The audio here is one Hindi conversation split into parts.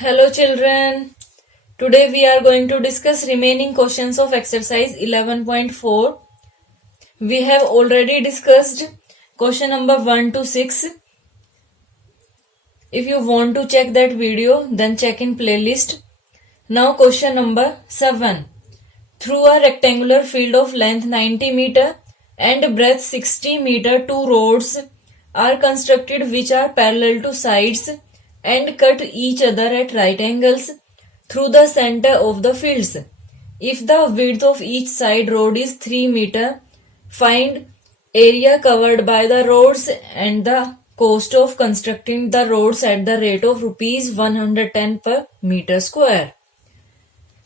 Hello children. Today we are going to discuss remaining questions of exercise 11.4. We have already discussed question number 1 to 6. If you want to check that video, then check in playlist. Now question number 7. Through a rectangular field of length 90 meter and breadth 60 meter, two roads are constructed which are parallel to sides and cut each other at right angles through the center of the fields. If the width of each side road is 3 meter, find area covered by the roads and the cost of constructing the roads at the rate of rupees 110 per meter square.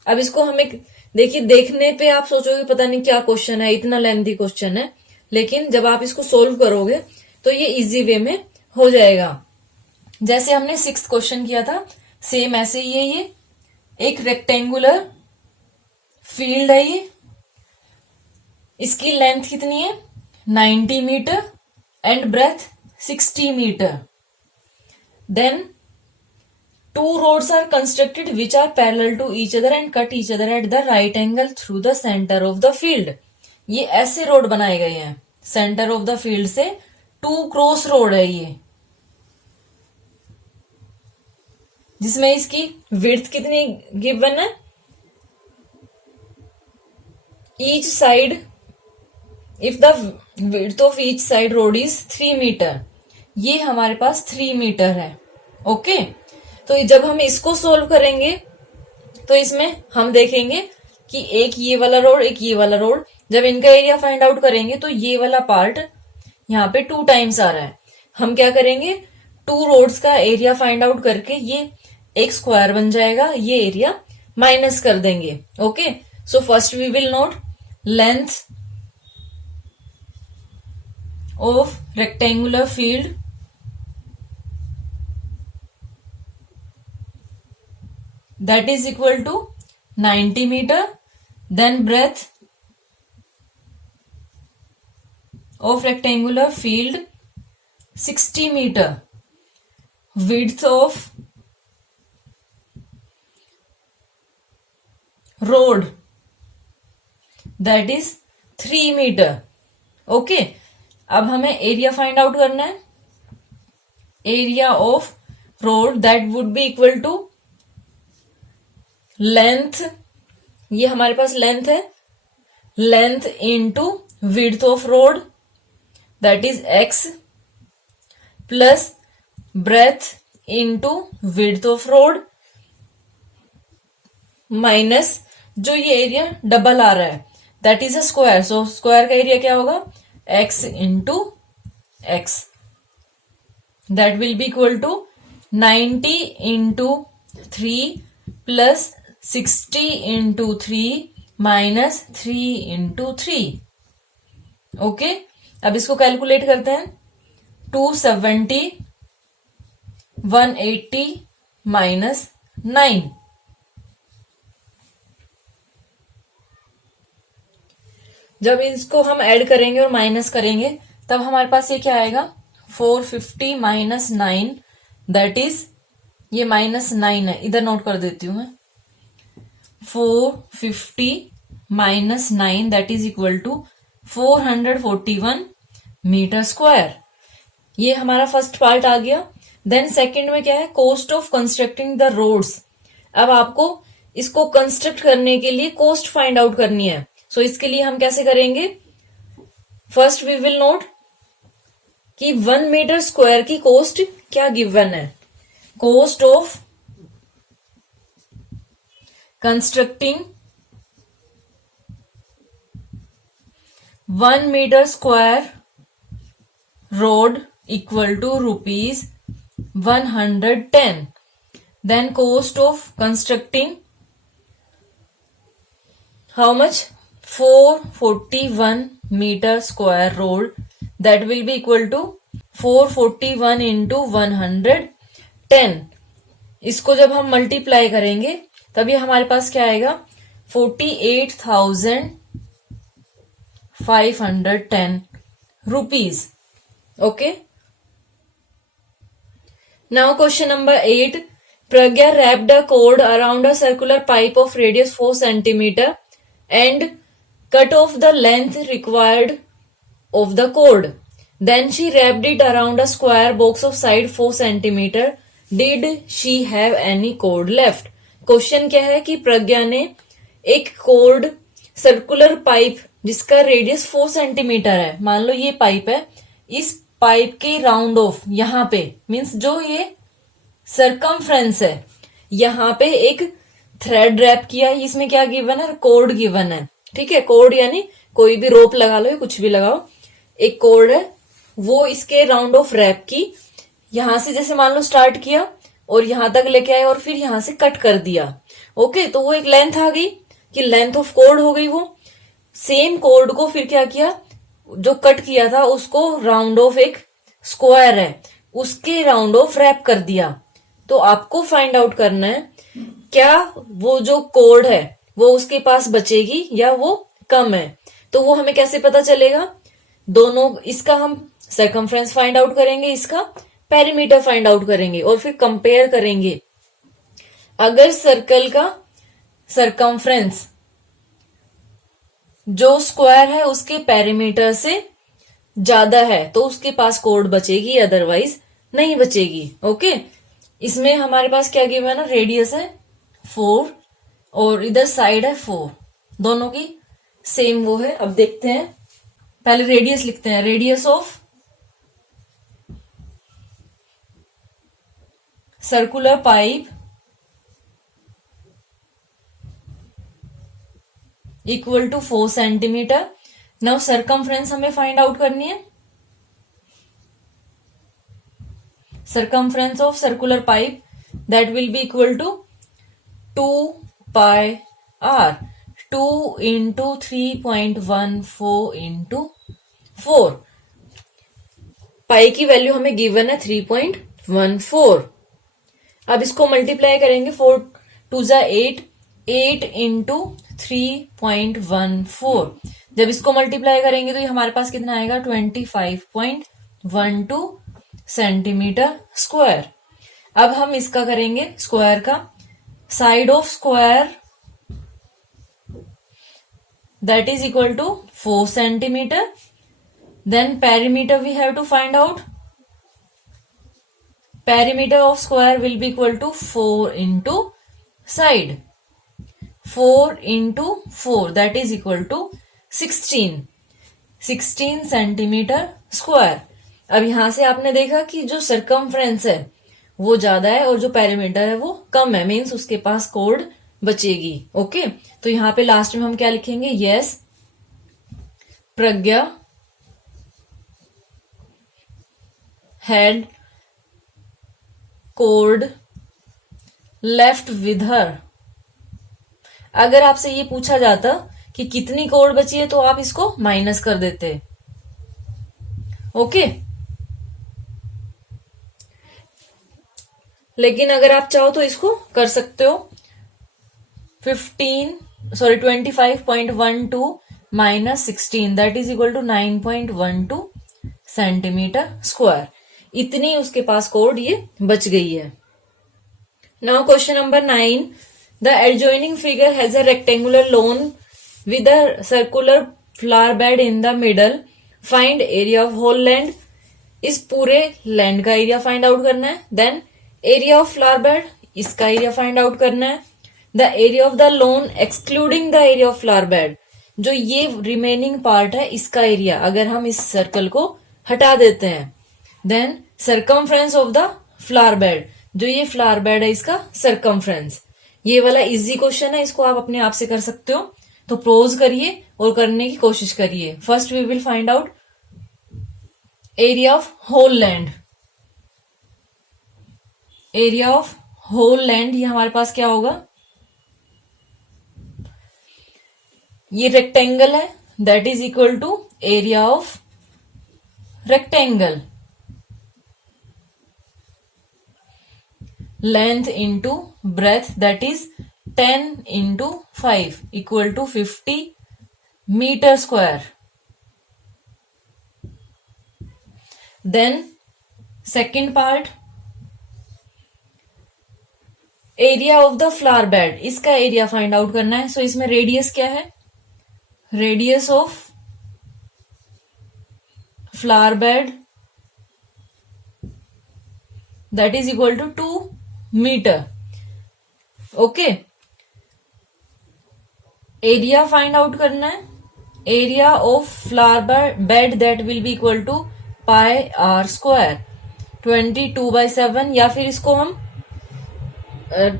अब इसको हमें देखिए, देखने पे आप सोचोगे पता नहीं क्या क्वेश्चन है, इतना लेंथी क्वेश्चन है, लेकिन जब आप इसको सोल्व करोगे तो ये इजी वे में हो जाएगा. जैसे हमने 6th क्वेश्चन किया था, सेम ऐसे ही है. ये एक रेक्टेंगुलर फील्ड है. ये इसकी लेंथ कितनी है? 90 metre and breadth 60 metre. Then two roads are constructed which are parallel to each other and cut each other at the right angle through the center of the field. ये ऐसे रोड बनाए गए हैं. सेंटर ऑफ द फील्ड से 2 क्रॉस रोड है ये, जिसमें इसकी विड्थ कितनी गिवन है? Each side, if the width of each side road is 3 metre, ये हमारे पास 3 मीटर है. ओके, तो जब हम इसको सोल्व करेंगे तो इसमें हम देखेंगे कि एक ये वाला रोड, एक ये वाला रोड, जब इनका एरिया फाइंड आउट करेंगे तो ये वाला पार्ट यहाँ पे 2 टाइम्स आ रहा है. हम क्या करेंगे, 2 रोड्स का एरिया फाइंड आउट करके ये एक स्क्वायर बन जाएगा, ये एरिया माइनस कर देंगे. Okay, so first we will note length of rectangular field that is equal to 90 meter, then breadth of rectangular field 60 meter, width of road that is 3 meter. Okay, अब हमें एरिया फाइंड आउट करना है. Area of road that would be equal to length, ये हमारे पास लेंथ है, length into width of road that is x, plus breadth into width of road, minus जो ये एरिया डबल आ रहा है that is a square. So square का एरिया क्या होगा? x into x, that will be equal to 90 into 3 plus 60 into 3 minus 3 into 3. Okay, अब इसको कैलकुलेट करते हैं. 270, 180 माइनस 9. जब इसको हम ऐड करेंगे और माइनस करेंगे तब हमारे पास ये क्या आएगा? 450 माइनस 9 दैट इज, ये माइनस 9 है, इधर नोट कर देती हूं मैं. 450 minus 9 that is equal to 441 metre square. ये हमारा फर्स्ट पार्ट आ गया. देन सेकंड में क्या है? Cost of constructing the roads. अब आपको इसको कंस्ट्रक्ट करने के लिए कॉस्ट फाइंड आउट करनी है. सो इसके लिए हम कैसे करेंगे? फर्स्ट वी विल नोट कि 1 मीटर स्क्वायर की कॉस्ट क्या गिवन है. Cost of constructing 1 meter square road equal to rupees 110. Then cost of constructing how much? 441 meter square road, that will be equal to 441 into 110. इसको जब हम मल्टीप्लाई करेंगे तब ये हमारे पास क्या आएगा? 48,510 rupees. Okay, now question number 8. Pragya wrapped a cord around a circular pipe of radius 4 centimeter and cut off the length required of the cord. Then she wrapped it around a square box of side 4 centimeter. Did she have any cord left? Question क्या है कि प्रज्ञा ने एक कोर्ड सर्कुलर पाइप जिसका रेडियस 4 सेंटीमीटर है, मान लो ये पाइप है, इस पाइप के राउंड ऑफ यहाँ पे मीन्स जो ये सरकमफ्रेंस है यहाँ पे एक थ्रेड रैप किया है। इसमें क्या गिवन है? कोर्ड गिवन है। ठीक है, कोर्ड यानी कोई भी रोप लगा लो या कुछ भी लगाओ, एक कोर्ड है वो इसके राउंड ऑफ रैप की, यहां से जैसे मान लो स्टार्ट किया और यहां तक लेके आए और फिर यहां से कट कर दिया। ओके, तो वो एक लेंथ आ गई कि लेंथ ऑफ कोर्ड हो गई। वो सेम कोर्ड को फिर क्या किया, जो कट किया था उसको राउंड ऑफ एक स्क्वायर है उसके राउंड ऑफ रैप कर दिया। तो आपको फाइंड आउट करना है क्या वो जो कोर्ड है वो उसके पास बचेगी या वो कम है। तो वो हमें कैसे पता चलेगा? दोनों, इसका हम सरकमफ्रेंस फाइंड आउट करेंगे, इसका पेरीमीटर फाइंड आउट करेंगे और फिर कंपेयर करेंगे। अगर सर्कल का सरकमफ्रेंस जो स्क्वायर है उसके पेरीमीटर से ज्यादा है तो उसके पास कोड बचेगी, अदरवाइज नहीं बचेगी। ओके, इसमें हमारे पास क्या गिवन है ना, रेडियस है 4 और इधर साइड है 4, दोनों की सेम वो है। अब देखते हैं, पहले रेडियस लिखते हैं। Radius of circular pipe equal to 4 centimetre. Now circumference हमें फाइंड आउट करनी है। circumference of circular pipe that will be equal to 2 pi r, 2 into 3.14 into 4। पाई की वैल्यू हमें गिवन है 3.14। अब इसको मल्टीप्लाई करेंगे, 4 2 जा 8, 8 इंटू 3.14। जब इसको मल्टीप्लाई करेंगे तो ये हमारे पास कितना आएगा, 25.12 सेंटीमीटर स्क्वायर। अब हम इसका करेंगे स्क्वायर का, side of square that is equal to 4 centimetre. Then perimeter we have to find out. Perimeter of square will be equal to 4 into side, 4 into 4 that is equal to 16 centimetre square. अब यहां से आपने देखा कि जो सरकमफ्रेंस है वो ज्यादा है और जो पेरीमीटर है वो कम है, मीन्स उसके पास कोड बचेगी। ओके, तो यहां पे लास्ट में हम क्या लिखेंगे, yes Pragya had code left with her. अगर आपसे ये पूछा जाता कि कितनी कोड बची है तो आप इसको माइनस कर देते। ओके, लेकिन अगर आप चाहो तो इसको कर सकते हो, 25.12 minus 16 that is equal to 9.12 centimetre square. इतनी उसके पास कोड ये बच गई है। Now question number 9, the adjoining figure has a rectangular lawn with a circular flower bed in the middle. Find area of whole land. इस पूरे लैंड का एरिया फाइंड आउट करना है। Then area of flower bed, इसका एरिया फाइंड आउट करना है। The area of the lawn excluding the area of flower bed, जो ये रिमेनिंग पार्ट है इसका एरिया अगर हम इस सर्कल को हटा देते हैं। Then circumference of the flower bed, जो ये फ्लावर बेड है इसका सरकमफ्रेंस। ये वाला इजी क्वेश्चन है, इसको आप अपने आप से कर सकते हो। तो प्रोज करिए और करने की कोशिश करिए। First we will find out area of whole land. Area of whole land ये हमारे पास क्या होगा, ये रेक्टेंगल है that is equal to area of rectangle, length into breadth that is 10 into 5 equal to 50 metre square. Then second part, area of the flower bed, इसका एरिया फाइंड आउट करना है। सो इसमें रेडियस क्या है, radius of flower bed that is equal to 2 metre. Okay, area find out करना है, area of flower bed that will be equal to pi r square 22/7, या फिर इसको हम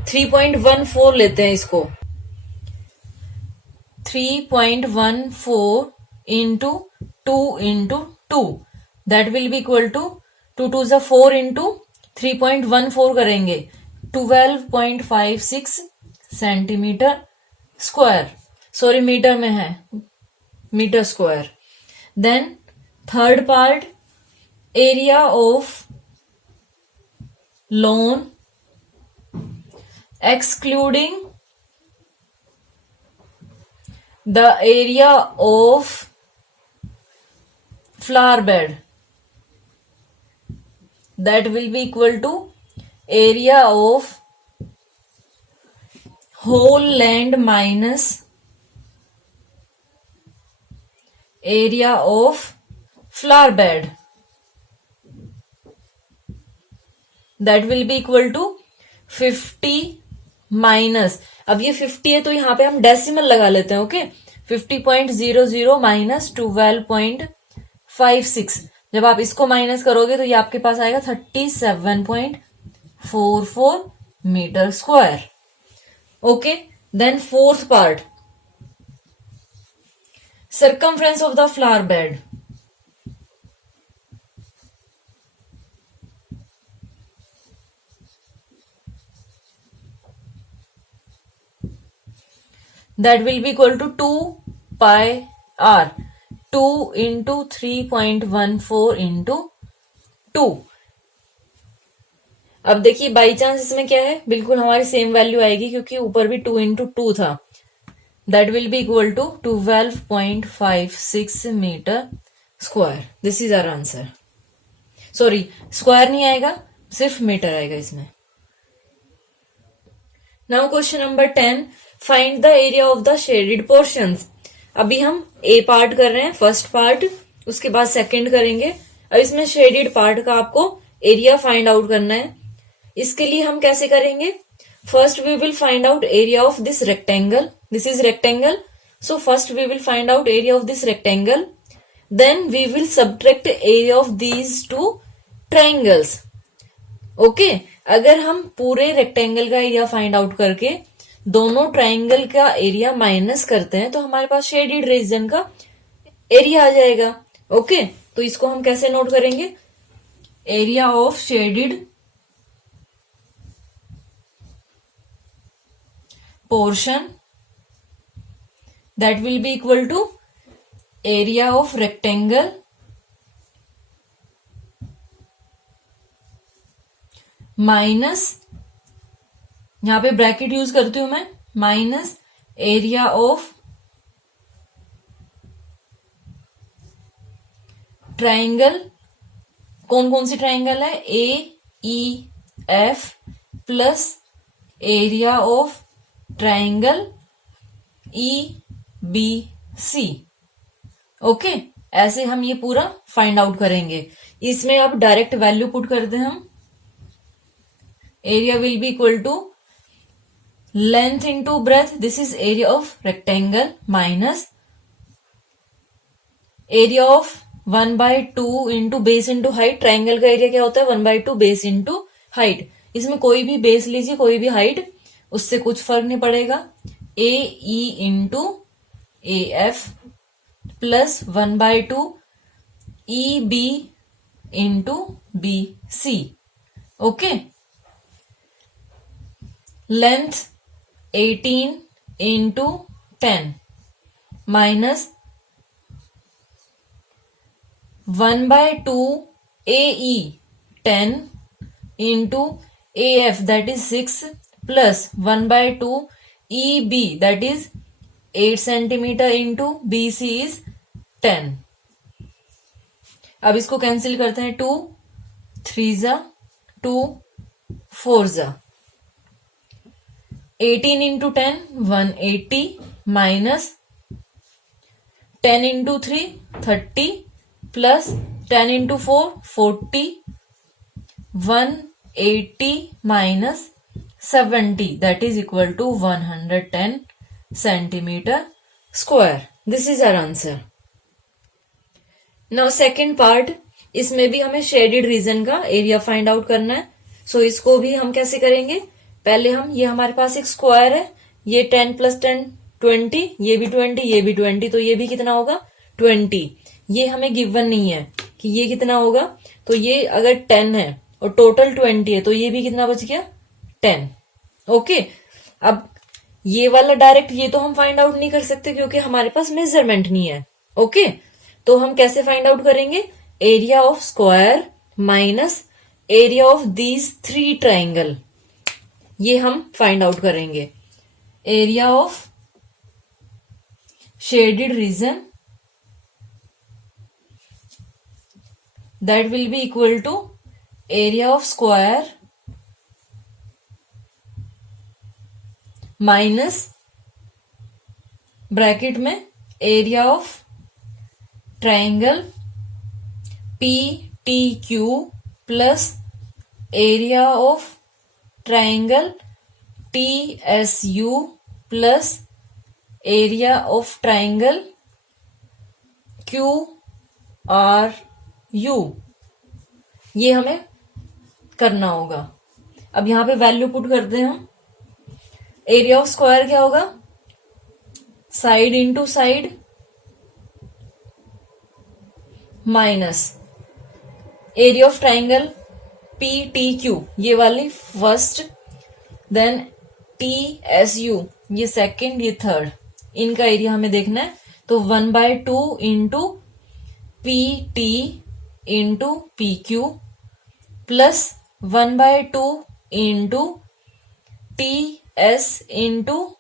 3.14 लेते हैं, इसको 3.14 into 2 that will be equal to 2 2 ज़ा 4 इंटू 3.14 करेंगे 12.56 सेंटीमीटर स्क्वायर, सॉरी मीटर में है, metre square. Then third part, area of lawn excluding the area of flower bed that will be equal to area of whole land minus area of flower bed that will be equal to 50 minus, अब ये 50 है तो यहां पे हम डेसिमल लगा लेते हैं। ओके, 50.00 माइनस 12.56, जब आप इसको माइनस करोगे तो ये आपके पास आएगा 37.44 metre square. Okay, then fourth part, circumference of the flower bed, that will be equal to 2 pi r, 2 into 3.14 into 2। अब देखिए बाई चांस इसमें क्या है, बिल्कुल हमारी सेम वैल्यू आएगी क्योंकि ऊपर भी 2 into 2 था। That will be equal to 12.56 metre square. This is our answer. Sorry, square नहीं आएगा, सिर्फ मीटर आएगा इसमें। Now question number 10, find the area of the shaded portions. अभी हम ए पार्ट कर रहे हैं, फर्स्ट पार्ट, उसके बाद सेकंड करेंगे। अब इसमें शेडेड पार्ट का आपको एरिया फाइंड आउट करना है। इसके लिए हम कैसे करेंगे, first we will find out area of this rectangle, this is rectangle, so first we will find out area of this rectangle, then we will subtract area of these two triangles. Okay, अगर हम पूरे रेक्टेंगल का एरिया फाइंड आउट करके दोनों ट्राइंगल का एरिया माइनस करते हैं तो हमारे पास शेडेड रीजन का एरिया आ जाएगा। ओके, तो इसको हम कैसे नोट करेंगे, area of shaded portion that will be equal to area of rectangle minus, यहां पे ब्रैकेट यूज करती हूं मैं, माइनस एरिया ऑफ ट्राइंगल। कौन कौन सी ट्राइंगल है, A E F, plus area of triangle E B C. Okay, ऐसे हम ये पूरा फाइंड आउट करेंगे। इसमें अब डायरेक्ट वैल्यू पुट करते हैं हम, area will be equal to length into breadth, this is area of rectangle, minus area of 1/2 into base into height. Triangle का एरिया क्या होता है, 1/2 बेस इंटू हाइट। इसमें कोई भी बेस लीजिए, कोई भी हाइट, उससे कुछ फर्क नहीं पड़ेगा। A E into A F plus 1/2 E B into B C. Okay, length 18 into 10 minus 1/2 AE 10 into AF that is 6 plus 1/2 EB that is 8 centimetre into BC is 10। अब इसको कैंसिल करते हैं, 2 3 जा 2 4 जा 18 into 10 180 minus 10 into 3 30 plus 10 into 4 40 180 minus 70 that is equal to 110 centimeter square. This is our answer. Now second part, इसमें भी हमें शेडेड रीजन का एरिया फाइंड आउट करना है. सो इसको भी हम कैसे करेंगे, पहले हम ये हमारे पास एक स्क्वायर है, ये 10 प्लस 10 20, ये भी 20 ये भी 20, तो ये भी कितना होगा 20. ये हमें गिवन नहीं है कि ये कितना होगा, तो ये अगर 10 है और टोटल 20 है तो ये भी कितना बच गया 10. ओके, अब ये वाला डायरेक्ट ये तो हम फाइंड आउट नहीं कर सकते क्योंकि हमारे पास मेजरमेंट नहीं है. ओके, तो हम कैसे फाइंड आउट करेंगे, area of square minus area of these 3 triangle, ये हम फाइंड आउट करेंगे. Area of shaded region that will be equal to area of square minus bracket में area of triangle PTQ plus area of triangle TSU plus area of triangle QRU. ये हमें करना होगा. अब यहां पे वैल्यू पुट करते हैं हम. एरिया ऑफ स्क्वायर क्या होगा, side into side minus area of triangle PTQ ये वाली फर्स्ट, देन TSU ये सेकंड, ये थर्ड, इनका एरिया हमें देखना है. तो 1/2 into PT into PQ plus 1/2 into TS into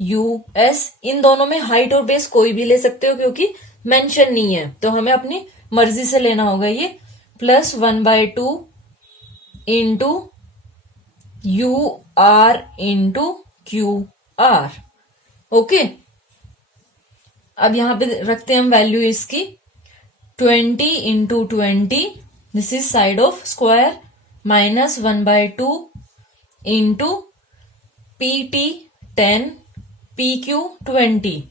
US. इन दोनों में हाइट और बेस कोई भी ले सकते हो क्योंकि मेंशन नहीं है, तो हमें अपनी मर्जी से लेना होगा ये. Plus 1/2 into UR into QR. Okay, अब यहां पे रखते हैं हम वैल्यू इसकी. 20 into 20 this is side of square minus 1/2 into PT 10 PQ 20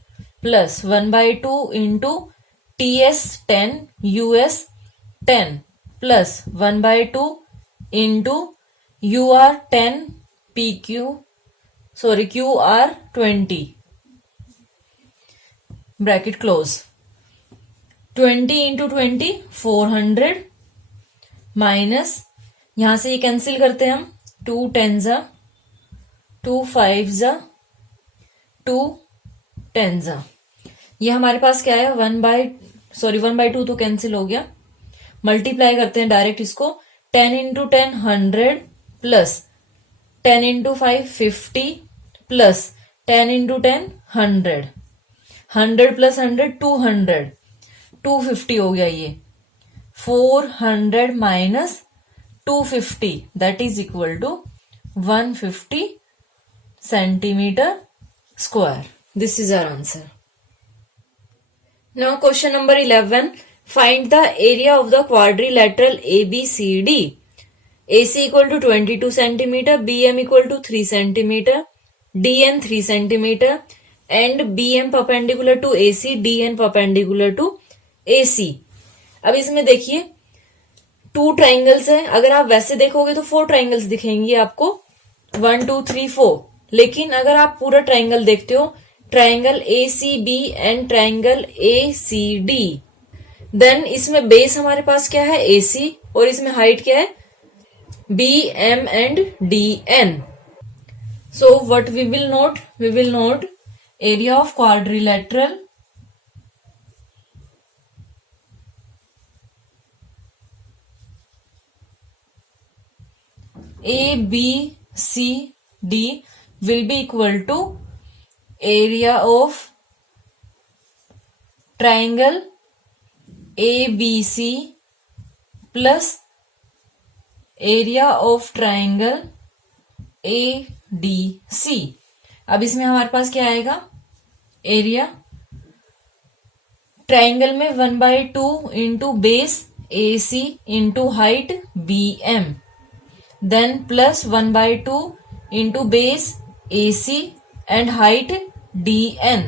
plus 1/2 into TS 10 US 10 plus 1/2 into UR 10 QR 20 bracket close. 20 into 20 400 minus यहां से ये कैंसिल करते हैं हम. 2 10 2 5 2 10. ये हमारे पास क्या है 1/2 तो कैंसिल हो गया. मल्टीप्लाई करते हैं डायरेक्ट इसको. 10 into 10 100 plus 10 into 5 50 plus 10 into 10 100. 100 plus 100 200 250 हो गया ये. 400 minus 250 that is equal to 150 centimetre square. This is our answer. Now question number 11. Find the area of the quadrilateral ABCD. AC equal to 22 centimetre, BM equal to 3 centimetre, DN 3 centimetre and BM perpendicular to AC, DN perpendicular to AC. अब इसमें देखिए 2 ट्राइंगल्स है. अगर आप वैसे देखोगे तो 4 ट्राइंगल्स दिखेंगे आपको, 1 2 3 4. लेकिन अगर आप पूरा ट्राइंगल देखते हो, triangle ACB and triangle ACD, then इसमें बेस हमारे पास क्या है AC और इसमें हाइट क्या है BM and DN. So what we will note area of quadrilateral ABCD will be equal to area of triangle ABC plus area of triangle ADE DC। अब इसमें हमारे पास क्या आएगा, एरिया ट्राइंगल में 1/2 into base AC into height BM, then plus 1/2 into base AC and height DN।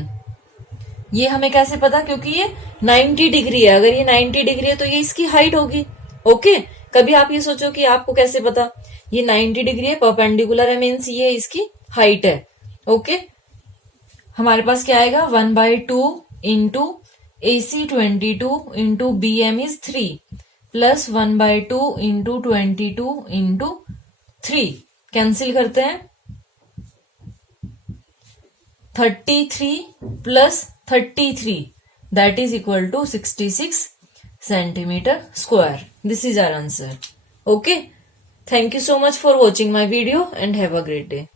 ये हमें कैसे पता, क्योंकि ये 90 डिग्री है, अगर ये 90 डिग्री है तो ये इसकी हाइट होगी। ओके, कभी आप ये सोचो कि आपको कैसे पता, ये 90 डिग्री है, परपेंडिकुलर है, मीन्स ये इसकी हाइट है। ओके, हमारे पास क्या आएगा, 1/2 into AC 22 into BM is 3 plus 1/2 into 22 into 3, cancel करते हैं, 33 plus 33 that is equal to 66 centimeter square. This is our answer. Okay, thank you so much for watching my video and have a great day.